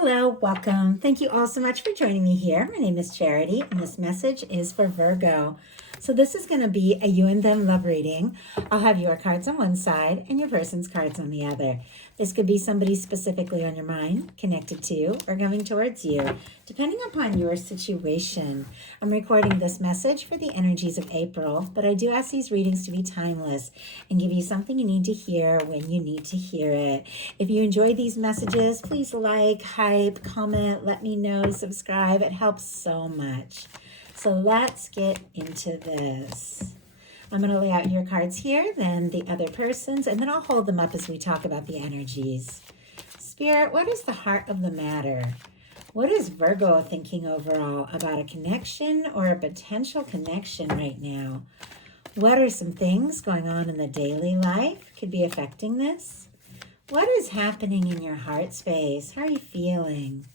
Hello, welcome. Thank you all so much for joining me here. My name is Charity, and this message is for Virgo. So this is going to be a you and them love reading. I'll have your cards on one side and your person's cards on the other. This could be somebody specifically on your mind, connected to, or coming towards you, depending upon your situation. I'm recording this message for the energies of April, but I do ask these readings to be timeless and give you something you need to hear when you need to hear it. If you enjoy these messages, please like, hype, comment, let me know, subscribe. It helps so much. So let's get into this. I'm going to lay out your cards here, then the other person's, and then I'll hold them up as we talk about the energies. Spirit, what is the heart of the matter? What is Virgo thinking overall about a connection or a potential connection right now? What are some things going on in the daily life could be affecting this? What is happening in your heart space? How are you feeling?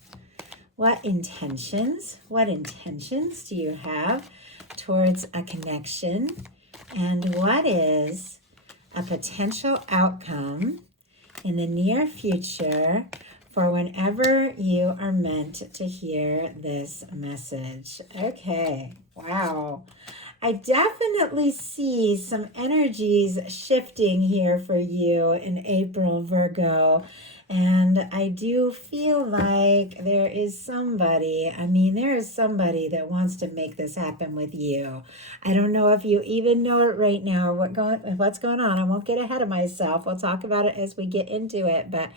What intentions do you have towards a connection? And what is a potential outcome in the near future for whenever you are meant to hear this message? Okay, wow. I definitely see some energies shifting here for you in April, Virgo. And I do feel like there is somebody that wants to make this happen with you. I don't know if you even know it right now or what's going on. I won't get ahead of myself. We'll talk about it as we get into it. But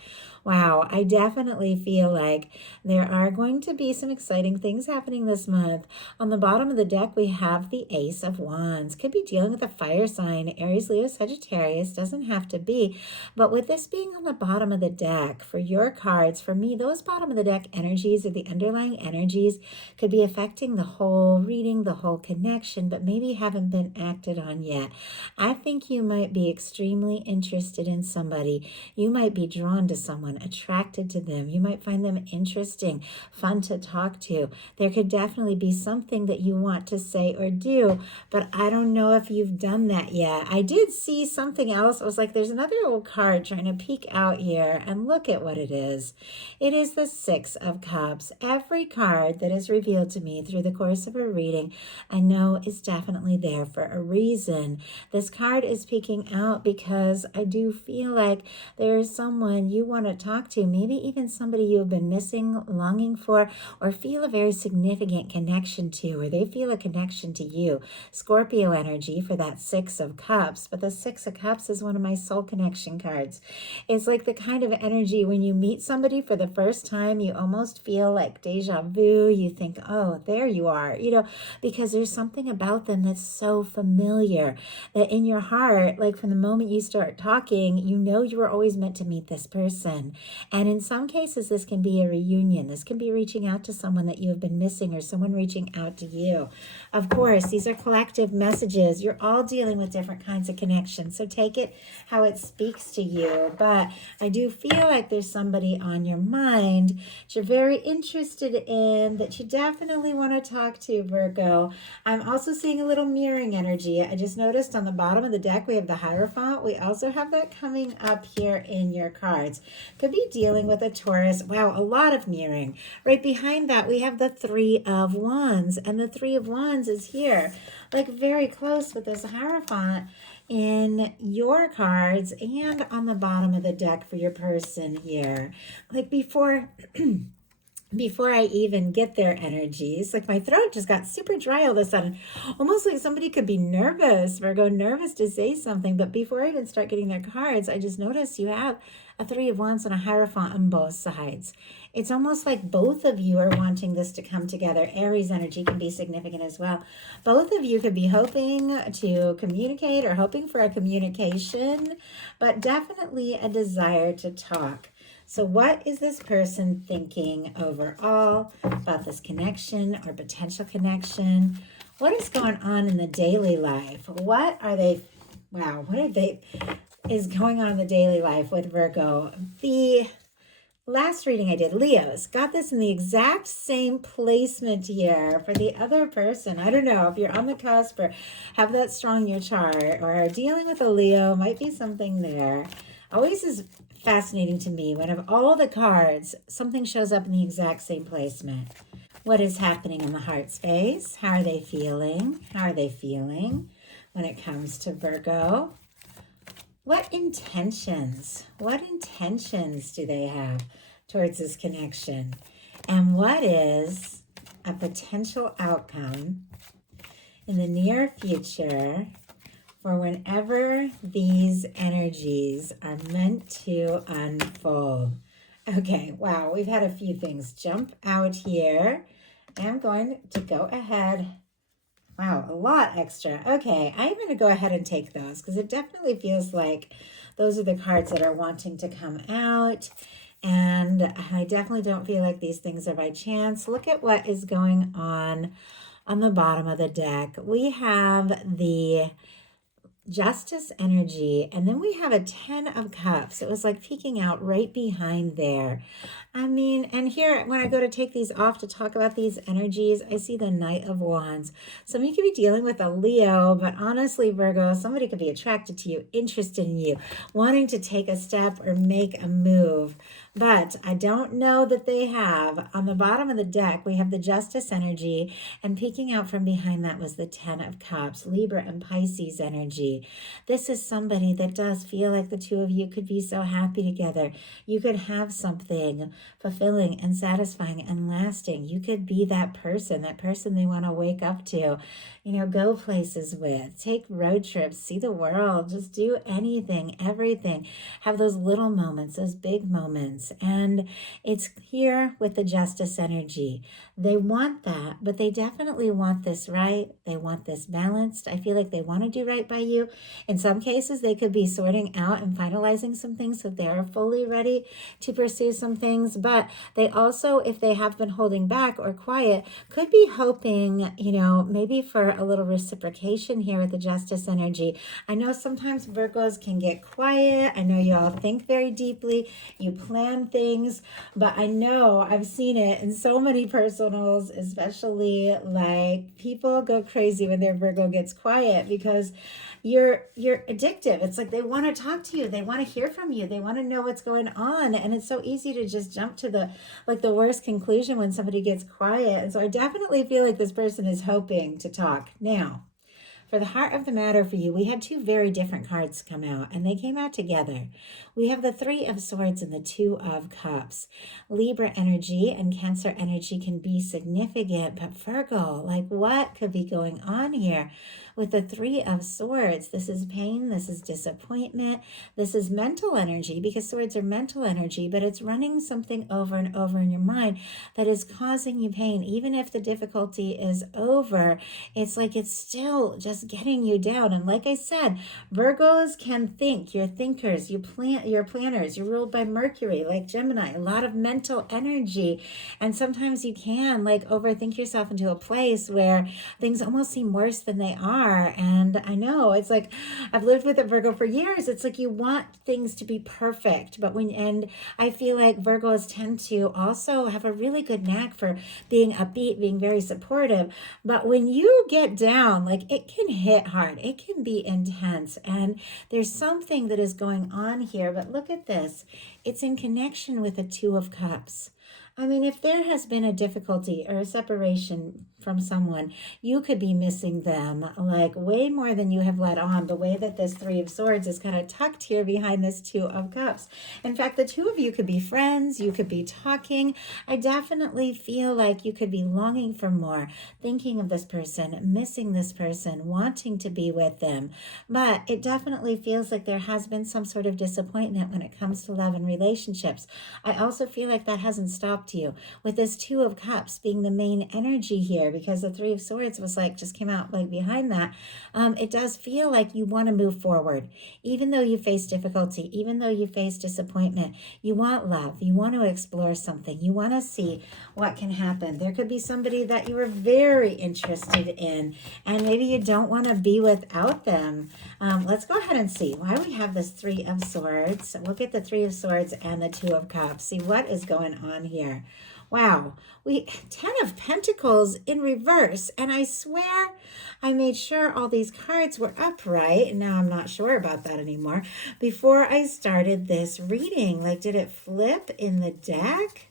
wow, I definitely feel like there are going to be some exciting things happening this month. On the bottom of the deck, we have the Ace of Wands. Could be dealing with a fire sign, Aries, Leo, Sagittarius. Doesn't have to be. But with this being on the bottom of the deck, for your cards, for me, those bottom of the deck energies or the underlying energies could be affecting the whole reading, the whole connection, but maybe haven't been acted on yet. I think you might be extremely interested in somebody. You might be drawn to someone, attracted to them. You might find them interesting, fun to talk to. There could definitely be something that you want to say or do, but I don't know if you've done that yet. I did see something else. I was like, there's another old card trying to peek out here, and look at what it is. It is the Six of Cups. Every card that is revealed to me through the course of a reading, I know is definitely there for a reason. This card is peeking out because I do feel like there is someone you want to talk to, maybe even somebody you have been missing, longing for, or feel a very significant connection to, or they feel a connection to you. Scorpio energy for that Six of Cups, but the Six of Cups is one of my soul connection cards. It's like the kind of energy when you meet somebody for the first time, you almost feel like deja vu. You think, oh, there you are, because there's something about them that's so familiar that in your heart, like from the moment you start talking, you were always meant to meet this person. And in some cases, this can be a reunion. This can be reaching out to someone that you have been missing or someone reaching out to you. Of course, these are collective messages. You're all dealing with different kinds of connections. So take it how it speaks to you. But I do feel like there's somebody on your mind that you're very interested in, that you definitely want to talk to, Virgo. I'm also seeing a little mirroring energy. I just noticed on the bottom of the deck, we have the Hierophant. We also have that coming up here in your cards. Could be dealing with a Taurus. Wow, a lot of mirroring. Right behind that, we have the Three of Wands. And the Three of Wands is here, like very close with this Hierophant in your cards and on the bottom of the deck for your person here. Like before I even get their energies, like my throat just got super dry all of a sudden, almost like somebody could be nervous, Virgo, nervous to say something. But before I even start getting their cards, I just noticed you have a Three of Wands and a Hierophant on both sides. It's almost like both of you are wanting this to come together. Aries energy can be significant as well. Both of you could be hoping to communicate or hoping for a communication, but definitely a desire to talk. So what is this person thinking overall about this connection or potential connection? What is going on in the daily life? What is going on in the daily life with Virgo? The last reading I did, Leos, got this in the exact same placement here for the other person. I don't know if you're on the cusp or have that strong in your chart or are dealing with a Leo, might be something there. Always is fascinating to me. When of all the cards, something shows up in the exact same placement. What is happening in the heart space? How are they feeling? How are they feeling when it comes to Virgo? What intentions do they have towards this connection? And what is a potential outcome in the near future for whenever these energies are meant to unfold? Okay, wow, we've had a few things jump out here. I'm going to go ahead. Wow, a lot extra. Okay, I'm going to go ahead and take those because it definitely feels like those are the cards that are wanting to come out. And I definitely don't feel like these things are by chance. Look at what is going on the bottom of the deck. We have the Justice energy, and then we have a 10 of Cups. It was like peeking out right behind there. I mean, and here when I go to take these off to talk about these energies, I see the Knight of Wands. Some of you could be dealing with a Leo, but honestly, Virgo, somebody could be attracted to you, interested in you, wanting to take a step or make a move. But I don't know that they have. On the bottom of the deck, we have the Justice energy, and peeking out from behind that was the 10 of Cups, Libra and Pisces energy. This is somebody that does feel like the two of you could be so happy together. You could have something fulfilling and satisfying and lasting. You could be that person they want to wake up to, go places with, take road trips, see the world, just do anything, everything. Have those little moments, those big moments. And it's here with the Justice energy. They want that, but they definitely want this right. They want this balanced. I feel like they want to do right by you. In some cases, they could be sorting out and finalizing some things so they're fully ready to pursue some things. But they also, if they have been holding back or quiet, could be hoping, maybe for a little reciprocation here with the Justice energy. I know sometimes Virgos can get quiet. I know you all think very deeply. You plan things, but I know I've seen it in so many personals, especially like people go crazy when their Virgo gets quiet because you're addictive. It's like they want to talk to you. They want to hear from you. They want to know what's going on. And it's so easy to just jump to the worst conclusion when somebody gets quiet. And so I definitely feel like this person is hoping to talk. Now, for the heart of the matter for you, we had two very different cards come out, and they came out together. We have the 3 of Swords and the 2 of Cups. Libra energy and Cancer energy can be significant, but Virgo, what could be going on here? With the 3 of Swords, this is pain, this is disappointment, this is mental energy, because swords are mental energy, but it's running something over and over in your mind that is causing you pain. Even if the difficulty is over, it's like it's still just getting you down. And like I said, Virgos can think. You're thinkers, you're planners, you're ruled by Mercury, like Gemini, a lot of mental energy. And sometimes you can overthink yourself into a place where things almost seem worse than they are. And I know it's like, I've lived with a Virgo for years. It's like you want things to be perfect, and I feel like Virgos tend to also have a really good knack for being upbeat, being very supportive. But when you get down, it can hit hard. It can be intense. And there's something that is going on here. But look at this. It's in connection with the 2 of Cups. I mean, if there has been a difficulty or a separation from someone, you could be missing them way more than you have let on. The way that this 3 of Swords is kind of tucked here behind this 2 of Cups. In fact, the two of you could be friends. You could be talking. I definitely feel like you could be longing for more, thinking of this person, missing this person, wanting to be with them. But it definitely feels like there has been some sort of disappointment when it comes to love and relationships. I also feel like that hasn't stopped you, with this 2 of Cups being the main energy here, because the 3 of Swords was just came out behind that. It does feel like you want to move forward, even though you face difficulty, even though you face disappointment. You want love. You want to explore something. You want to see what can happen. There could be somebody that you are very interested in, and maybe you don't want to be without them. Let's go ahead and see why we have this 3 of Swords. Look at the 3 of Swords and the 2 of Cups. See what is going on here. Wow, we 10 of Pentacles in reverse, and I swear I made sure all these cards were upright, and now I'm not sure about that anymore. Before I started this reading, like, did it flip in the deck?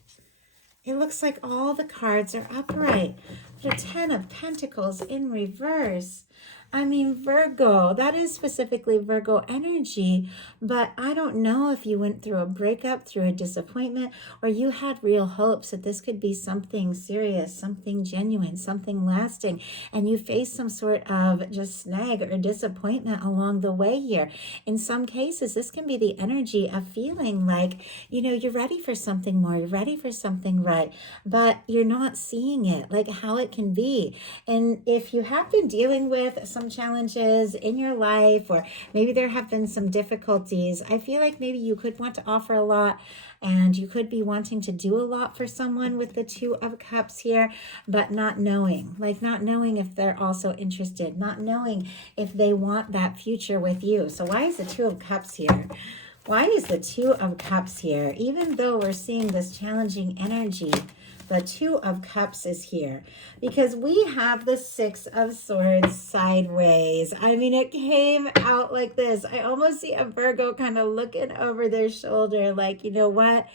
It looks like all the cards are upright. The 10 of Pentacles in reverse. I mean, Virgo, that is specifically Virgo energy, but I don't know if you went through a breakup, through a disappointment, or you had real hopes that this could be something serious, something genuine, something lasting, and you faced some sort of just snag or disappointment along the way here. In some cases, this can be the energy of feeling like, you're ready for something more, you're ready for something right, but you're not seeing it, like how it can be. And if you have been dealing with some challenges in your life, or maybe there have been some difficulties, I feel like maybe you could want to offer a lot, and you could be wanting to do a lot for someone with the 2 of Cups here, but not knowing if they're also interested, not knowing if they want that future with you. So why is the 2 of Cups here? Why is the 2 of Cups here? Even though we're seeing this challenging energy, the 2 of Cups is here because we have the 6 of Swords sideways. I mean, it came out like this. I almost see a Virgo kind of looking over their shoulder like, you know what?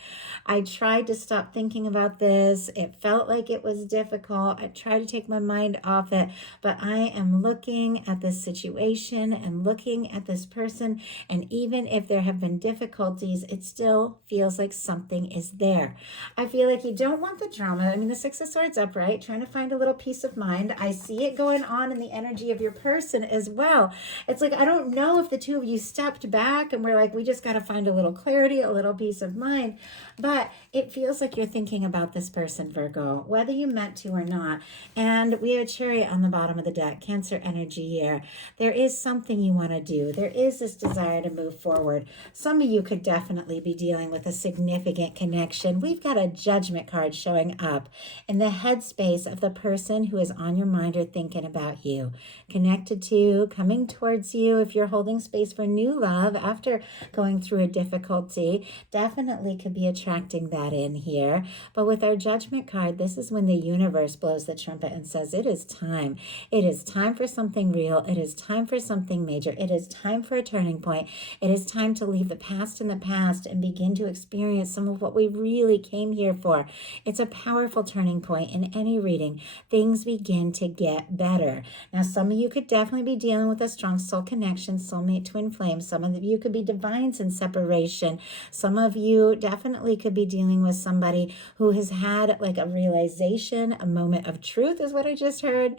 I tried to stop thinking about this. It felt like it was difficult. I tried to take my mind off it, but I am looking at this situation and looking at this person. And even if there have been difficulties, it still feels like something is there. I feel like you don't want the drama. I mean, the 6 of Swords upright, trying to find a little peace of mind. I see it going on in the energy of your person as well. It's like, I don't know if the 2 of you stepped back and we're like, we just got to find a little clarity, a little peace of mind. But it feels like you're thinking about this person, Virgo, whether you meant to or not. And we have a Chariot on the bottom of the deck, Cancer energy here. There is something you want to do. There is this desire to move forward. Some of you could definitely be dealing with a significant connection. We've got a Judgment card showing up in the headspace of the person who is on your mind or thinking about you, connected to, coming towards you. If you're holding space for new love after going through a difficulty, definitely could be attracting that in here. But with our Judgment card, this is when the universe blows the trumpet and says, it is time. It is time for something real. It is time for something major. It is time for a turning point. It is time to leave the past in the past and begin to experience some of what we really came here for. It's a powerful turning point in any reading. Things begin to get better. Now, some of you could definitely be dealing with a strong soul connection, soulmate, twin flame. Some of you could be divines in separation. Some of you definitely could be dealing with somebody who has had like a realization, a moment of truth is what I just heard,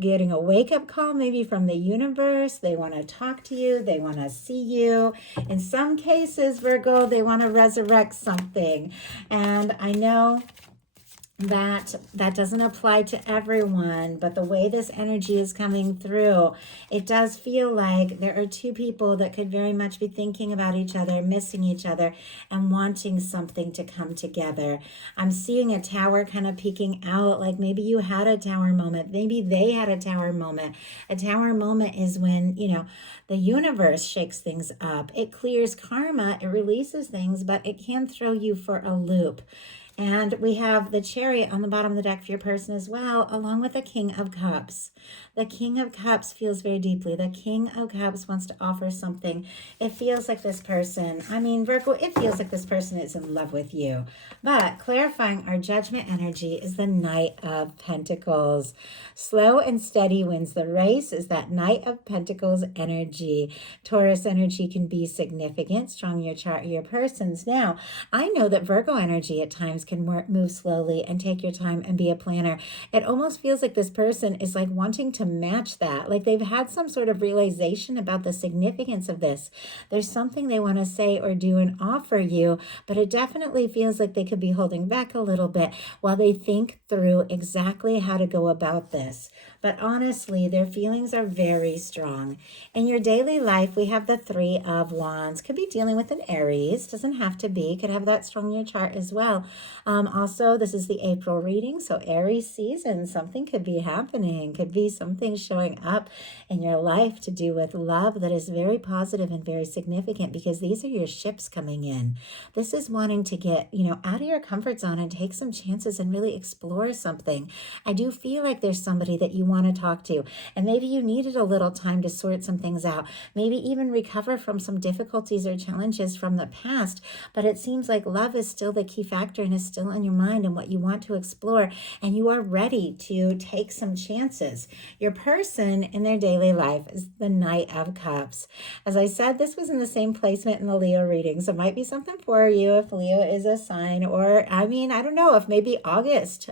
getting a wake-up call maybe from the universe. They want to talk to you. They want to see you. In some cases, Virgo, they want to resurrect something. And I know that doesn't apply to everyone, but the way this energy is coming through, it does feel like there are 2 people that could very much be thinking about each other, missing each other, and wanting something to come together. I'm seeing a tower kind of peeking out, like maybe you had a tower moment, maybe they had a tower moment. A tower moment is when, the universe shakes things up. It clears karma, it releases things, but it can throw you for a loop. And we have the Chariot on the bottom of the deck for your person as well, along with the King of Cups. The King of Cups feels very deeply. The King of Cups wants to offer something. It feels like this person, Virgo, it feels like this person is in love with you. But clarifying our Judgment energy is the Knight of Pentacles. Slow and steady wins the race is that Knight of Pentacles energy. Taurus energy can be significant, strong in your chart, your person's. Now, I know that Virgo energy at times can move slowly and take your time and be a planner. It almost feels like this person is like wanting to match that. Like they've had some sort of realization about the significance of this. There's something they want to say or do and offer you, but it definitely feels like they could be holding back a little bit while they think through exactly how to go about this. But honestly, their feelings are very strong. In your daily life, we have the 3 of Wands. Could be dealing with an Aries. Doesn't have to be. Could have that strong in your chart as well. Also, this is the April reading, so Aries season, something could be happening, could be something showing up in your life to do with love that is very positive and very significant, because these are your ships coming in. This is wanting to get, out of your comfort zone and take some chances and really explore something. I do feel like there's somebody that you want to talk to, and maybe you needed a little time to sort some things out, maybe even recover from some difficulties or challenges from the past. But it seems like love is still the key factor and is still in your mind and what you want to explore, and you are ready to take some chances. Your person in their daily life is the Knight of Cups. As I said, this was in the same placement in the Leo reading, so it might be something for you if Leo is a sign, or I don't know if maybe August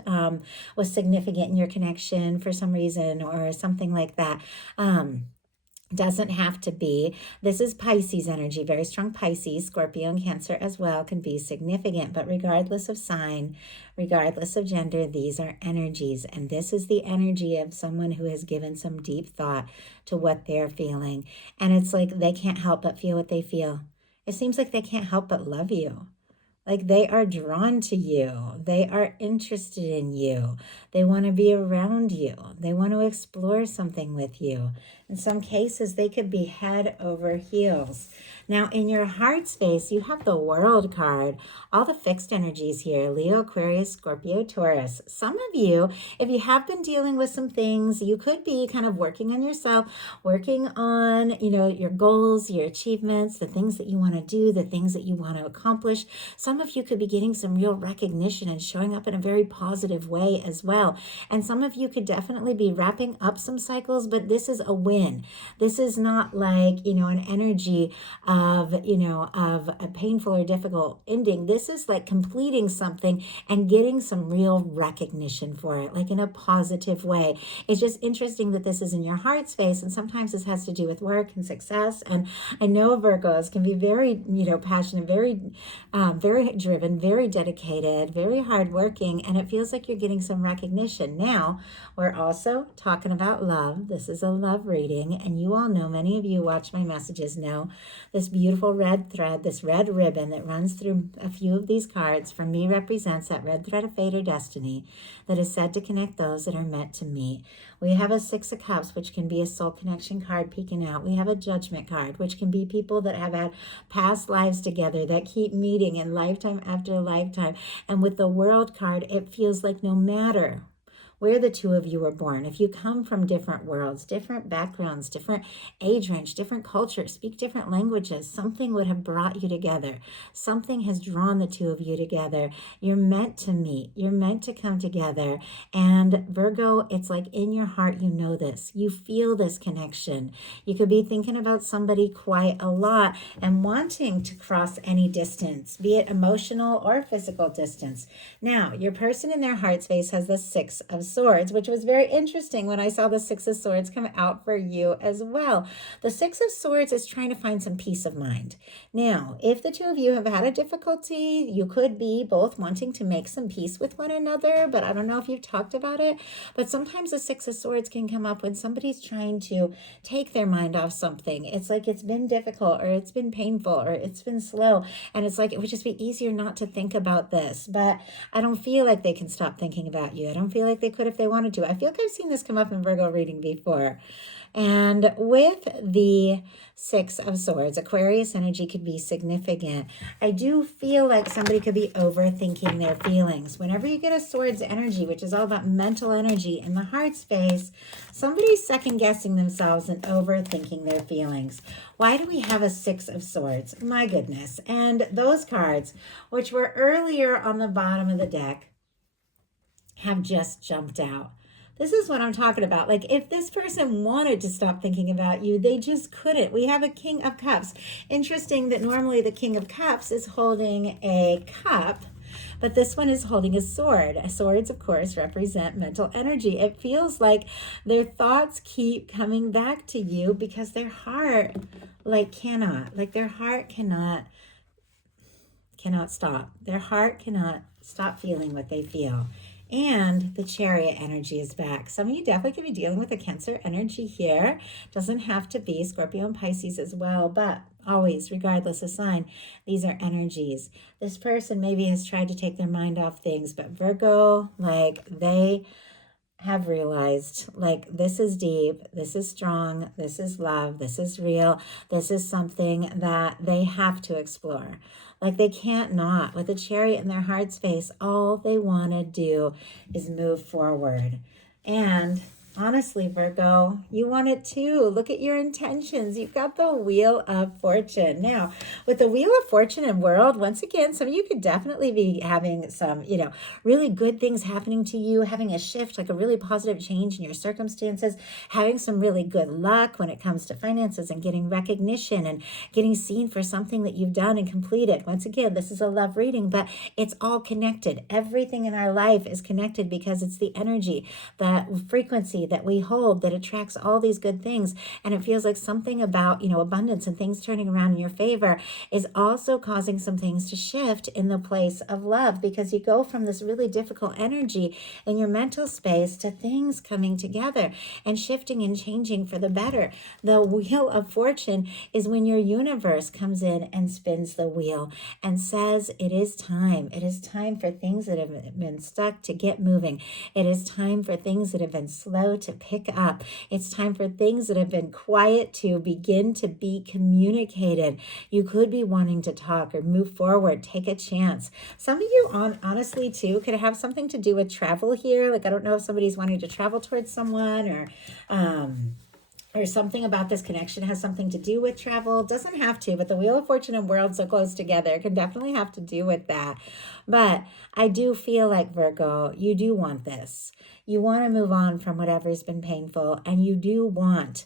was significant in your connection for some reason or something like that. Doesn't have to be. This is Pisces energy, very strong Pisces. Scorpio and Cancer as well can be significant, but regardless of sign, regardless of gender, these are energies, and this is the energy of someone who has given some deep thought to what they're feeling, and it's like they can't help but feel what they feel. It seems like they can't help but love you. Like they are drawn to you. They are interested in you. They want to be around you. They want to explore something with you. In some cases, they could be head over heels. Now, in your heart space, you have the World card. All the fixed energies here: Leo, Aquarius, Scorpio, Taurus. Some of you, if you have been dealing with some things, you could be kind of working on yourself, working on, your goals, your achievements, the things that you want to do, the things that you want to accomplish. Some of you could be getting some real recognition and showing up in a very positive way as well. And some of you could definitely be wrapping up some cycles, but this is a win. This is not like, an energy of a painful or difficult ending. This is like completing something and getting some real recognition for it, like in a positive way. It's just interesting that this is in your heart space, and sometimes this has to do with work and success. And I know Virgos can be very, passionate, very driven, very dedicated, very hardworking, and it feels like you're getting some recognition. Now, we're also talking about love. This is a love reading, and you all know, many of you watch my messages know, this beautiful red thread, this red ribbon that runs through a few of these cards, for me represents that red thread of fate or destiny that is said to connect those that are meant to meet. We have a Six of Cups, which can be a soul connection card peeking out. We have a Judgment card, which can be people that have had past lives together that keep meeting in lifetime after lifetime. And with the World card, it feels like no matter where the two of you were born, if you come from different worlds, different backgrounds, different age range, different cultures, speak different languages, something would have brought you together. Something has drawn the two of you together. You're meant to meet. You're meant to come together. And Virgo, it's like in your heart, you know this. You feel this connection. You could be thinking about somebody quite a lot and wanting to cross any distance, be it emotional or physical distance. Now, your person in their heart space has the Six of Swords, which was very interesting when I saw the Six of Swords come out for you as well. The Six of Swords is trying to find some peace of mind. Now, if the two of you have had a difficulty, you could be both wanting to make some peace with one another, but I don't know if you've talked about it. But sometimes the Six of Swords can come up when somebody's trying to take their mind off something. It's like it's been difficult, or it's been painful, or it's been slow, and it's like it would just be easier not to think about this. But I don't feel like they can stop thinking about you. I don't feel like they could if they wanted to. I feel like I've seen this come up in Virgo reading before. And with the Six of Swords, Aquarius energy could be significant. I do feel like somebody could be overthinking their feelings. Whenever you get a Swords energy, which is all about mental energy in the heart space, somebody's second guessing themselves and overthinking their feelings. Why do we have a Six of Swords? My goodness. And those cards, which were earlier on the bottom of the deck, have just jumped out. This is what I'm talking about. Like, if this person wanted to stop thinking about you, they just couldn't. We have a King of Cups. Interesting that normally the King of Cups is holding a cup, but this one is holding a sword. Swords, of course, represent mental energy. It feels like their thoughts keep coming back to you because their heart, cannot stop. Their heart cannot stop feeling what they feel. And the Chariot energy is back. Some of you definitely could be dealing with a Cancer energy here. Doesn't have to be Scorpio and Pisces as well, but always, regardless of sign, these are energies. This person maybe has tried to take their mind off things, but Virgo, like, they have realized, like, this is deep, this is strong, this is love, this is real, this is something that they have to explore. Like, they can't not. With a Chariot in their heart space, all they want to do is move forward. And honestly, Virgo, you want it too. Look at your intentions. You've got the Wheel of Fortune. Now, with the Wheel of Fortune and World, once again, some of you could definitely be having some, really good things happening to you, having a shift, like a really positive change in your circumstances, having some really good luck when it comes to finances and getting recognition and getting seen for something that you've done and completed. Once again, this is a love reading, but it's all connected. Everything in our life is connected because it's the energy, the frequency that we hold that attracts all these good things. And it feels like something about, abundance and things turning around in your favor is also causing some things to shift in the place of love, because you go from this really difficult energy in your mental space to things coming together and shifting and changing for the better. The Wheel of Fortune is when your universe comes in and spins the wheel and says, it is time. It is time for things that have been stuck to get moving. It is time for things that have been slow to pick up. It's time for things that have been quiet to begin to be communicated. You could be wanting to talk or move forward, take a chance. Some of you, honestly, too, could have something to do with travel here. Like, I don't know if somebody's wanting to travel towards someone, or something about this connection has something to do with travel. Doesn't have to, but the Wheel of Fortune and World so close together, it can definitely have to do with that. But I do feel like, Virgo, you do want this. You want to move on from whatever's been painful, and you do want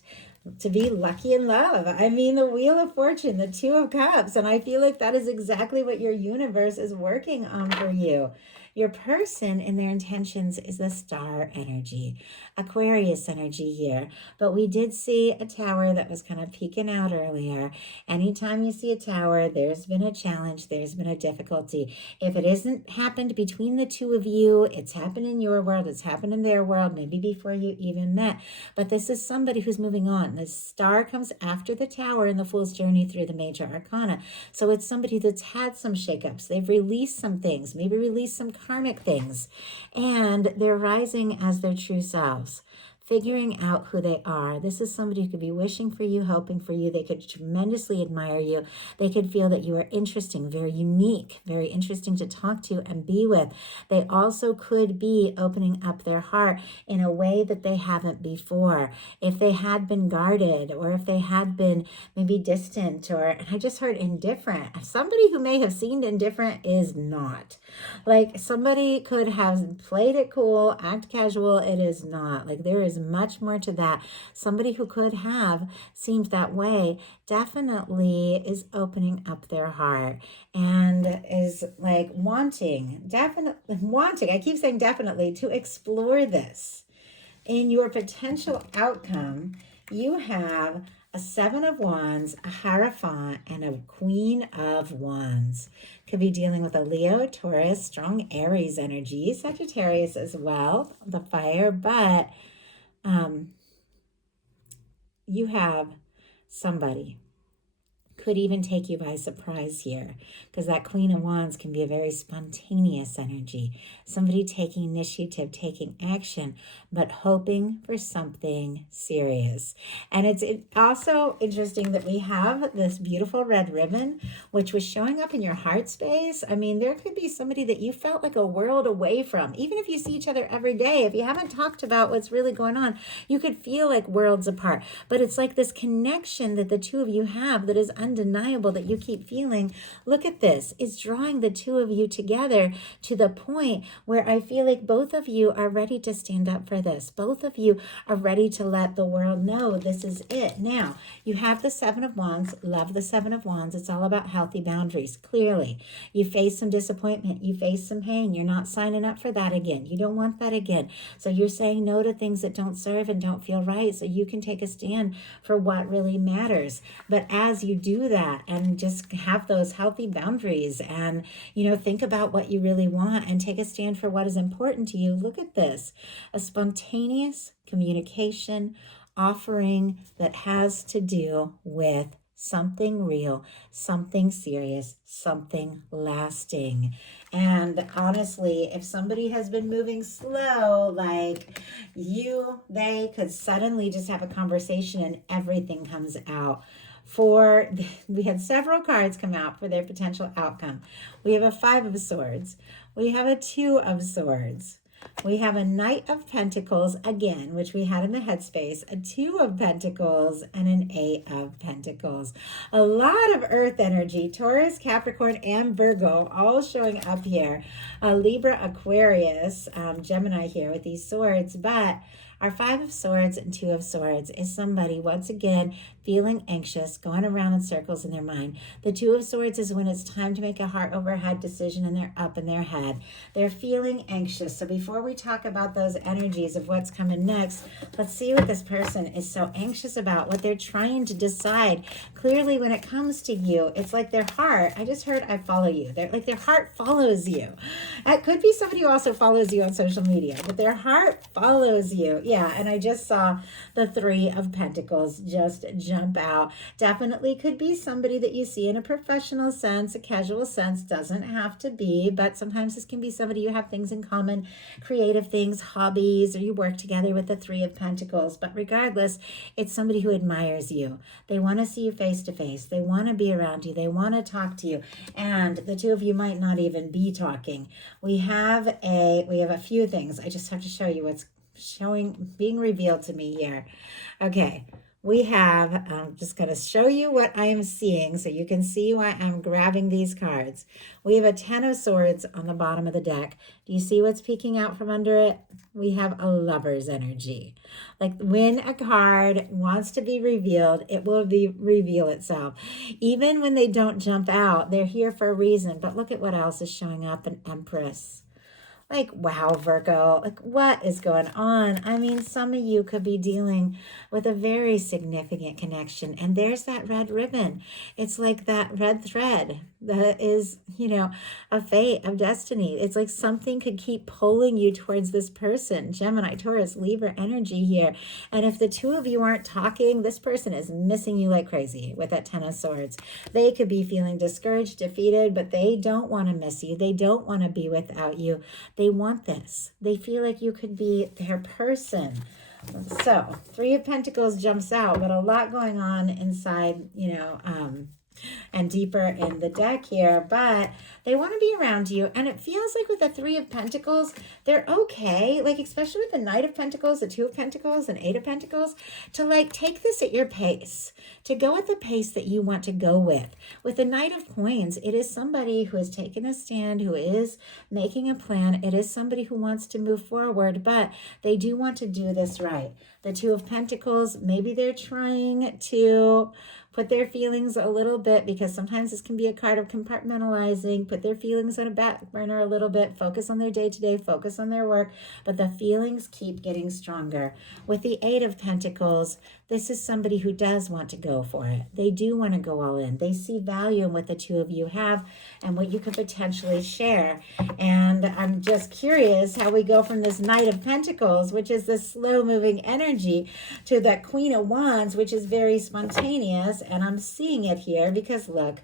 to be lucky in love. I mean, the Wheel of Fortune, the Two of Cups, and I feel like that is exactly what your universe is working on for you. Your person and their intentions is the Star energy, Aquarius energy here. But we did see a tower that was kind of peeking out earlier. Anytime you see a tower, there's been a challenge, there's been a difficulty. If it isn't happened between the two of you, it's happened in your world, it's happened in their world, maybe before you even met. But this is somebody who's moving on. The Star comes after the tower in the Fool's Journey through the major arcana. So it's somebody that's had some shakeups. They've released some things, maybe released some karmic things, and they're rising as their true selves, figuring out who they are. This is somebody who could be wishing for you, hoping for you. They could tremendously admire you. They could feel that you are interesting, very unique, very interesting to talk to and be with. They also could be opening up their heart in a way that they haven't before. If they had been guarded, or if they had been maybe distant, or I just heard indifferent. Somebody who may have seemed indifferent is not. Like, somebody could have played it cool, act casual. It is not. Like, there is much more to that. Somebody who could have seemed that way definitely is opening up their heart and is like definitely wanting, I keep saying definitely, to explore this. In your potential outcome, you have a Seven of Wands, a Hierophant, and a Queen of Wands. Could be dealing with a Leo, Taurus, strong Aries energy, Sagittarius as well, the fire, but you have somebody could even take you by surprise here, because that Queen of Wands can be a very spontaneous energy. Somebody taking initiative, taking action, but hoping for something serious. And it's also interesting that we have this beautiful red ribbon, which was showing up in your heart space. I mean, there could be somebody that you felt like a world away from. Even if you see each other every day, if you haven't talked about what's really going on, you could feel like worlds apart. But it's like this connection that the two of you have that is undeniable, that you keep feeling. Look at this. It's drawing the two of you together to the point where I feel like both of you are ready to stand up for this. Both of you are ready to let the world know this is it. Now, you have the Seven of Wands. Love the Seven of Wands. It's all about healthy boundaries. Clearly, you face some disappointment. You face some pain. You're not signing up for that again. You don't want that again. So you're saying no to things that don't serve and don't feel right, so you can take a stand for what really matters. But as you do do that and just have those healthy boundaries and, you know, think about what you really want and take a stand for what is important to you. Look at this, a spontaneous communication offering that has to do with something real, something serious, something lasting. And honestly, if somebody has been moving slow, like they could suddenly just have a conversation and everything comes out. We had several cards come out for their potential outcome. We have a 5 of Swords. We have a 2 of Swords. We have a Knight of Pentacles again, which we had in the headspace, a 2 of Pentacles, and an 8 of Pentacles. A lot of earth energy, Taurus, Capricorn, and Virgo all showing up here. Libra, Aquarius, Gemini here with these swords, but our 5 of Swords and 2 of Swords is somebody, once again, feeling anxious, going around in circles in their mind. The 2 of Swords is when it's time to make a heart over head decision and they're up in their head. They're feeling anxious. So before we talk about those energies of what's coming next, let's see what this person is so anxious about, what they're trying to decide. Clearly, when it comes to you, it's like their heart, I just heard I follow you. They're like their heart follows you. It could be somebody who also follows you on social media, but their heart follows you. Yeah, and I just saw the 3 of Pentacles just jump out. Definitely could be somebody that you see in a professional sense, a casual sense, doesn't have to be, but sometimes this can be somebody you have things in common, creative things, hobbies, or you work together with the 3 of Pentacles. But regardless, it's somebody who admires you. They want to see you face to face. They want to be around you. They want to talk to you. And the 2 of you might not even be talking. We have a few things. I just have to show you what's being revealed to me here. Okay, we have, I'm just going to show you what I am seeing so you can see why I'm grabbing these cards. We have a 10 of Swords on the bottom of the deck. Do you see what's peeking out from under it? We have a Lover's energy. Like when a card wants to be revealed, it will reveal itself. Even when they don't jump out, they're here for a reason. But look at what else is showing up, an Empress. Like, wow, Virgo, like what is going on? I mean, some of you could be dealing with a very significant connection. And there's that red ribbon. It's like that red thread that is, you know, a fate of destiny. It's like something could keep pulling you towards this person. Gemini, Taurus, Libra energy here. And if the 2 of you aren't talking, this person is missing you like crazy with that 10 of Swords. They could be feeling discouraged, defeated, but they don't want to miss you. They don't want to be without you. They want this. They feel like you could be their person. So 3 of Pentacles jumps out, but a lot going on inside, you know, and deeper in the deck here, but they want to be around you. And it feels like with the 3 of Pentacles, they're okay. Like, especially with the Knight of Pentacles, the 2 of Pentacles, and 8 of Pentacles, to like take this at your pace, to go at the pace that you want to go with. With the Knight of Coins, it is somebody who has taken a stand, who is making a plan. It is somebody who wants to move forward, but they do want to do this right. The 2 of Pentacles, maybe they're trying to put their feelings a little bit, because sometimes this can be a card of compartmentalizing, put their feelings on a back burner a little bit, focus on their day-to-day, focus on their work, but the feelings keep getting stronger. With the 8 of Pentacles, this is somebody who does want to go for it. They do want to go all in. They see value in what the 2 of you have and what you could potentially share. And I'm just curious how we go from this Knight of Pentacles, which is this slow-moving energy, to that Queen of Wands, which is very spontaneous. And I'm seeing it here because, look,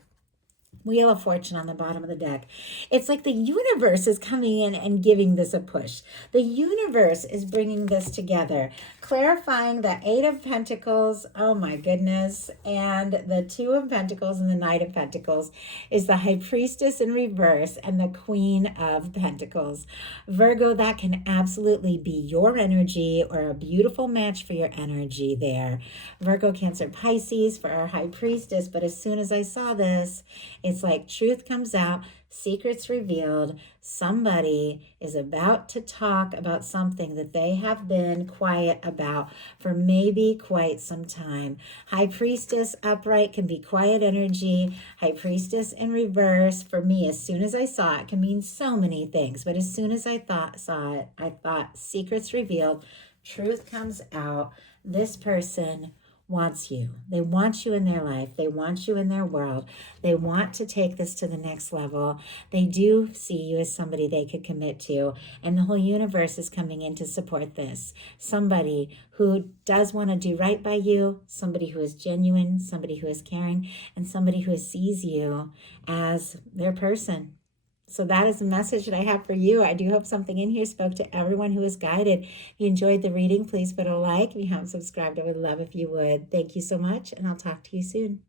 Wheel of Fortune on the bottom of the deck. It's like the universe is coming in and giving this a push. The universe is bringing this together, clarifying the 8 of Pentacles, oh my goodness, and the 2 of Pentacles and the Knight of Pentacles is the High Priestess in reverse and the Queen of Pentacles. Virgo, that can absolutely be your energy or a beautiful match for your energy there. Virgo, Cancer, Pisces for our High Priestess, but as soon as I saw this, it's like truth comes out, secrets revealed. Somebody is about to talk about something that they have been quiet about for maybe quite some time. High Priestess upright can be quiet energy. High Priestess in reverse, for me, as soon as I saw it, can mean so many things. But as soon as I saw it, I thought secrets revealed, truth comes out. This person wants you. They want you in their life. They want you in their world. They want to take this to the next level. They do see you as somebody they could commit to. And the whole universe is coming in to support this. Somebody who does want to do right by you, somebody who is genuine, somebody who is caring, and somebody who sees you as their person. So that is the message that I have for you. I do hope something in here spoke to everyone who was guided. If you enjoyed the reading, please put a like. If you haven't subscribed, I would love if you would. Thank you so much, and I'll talk to you soon.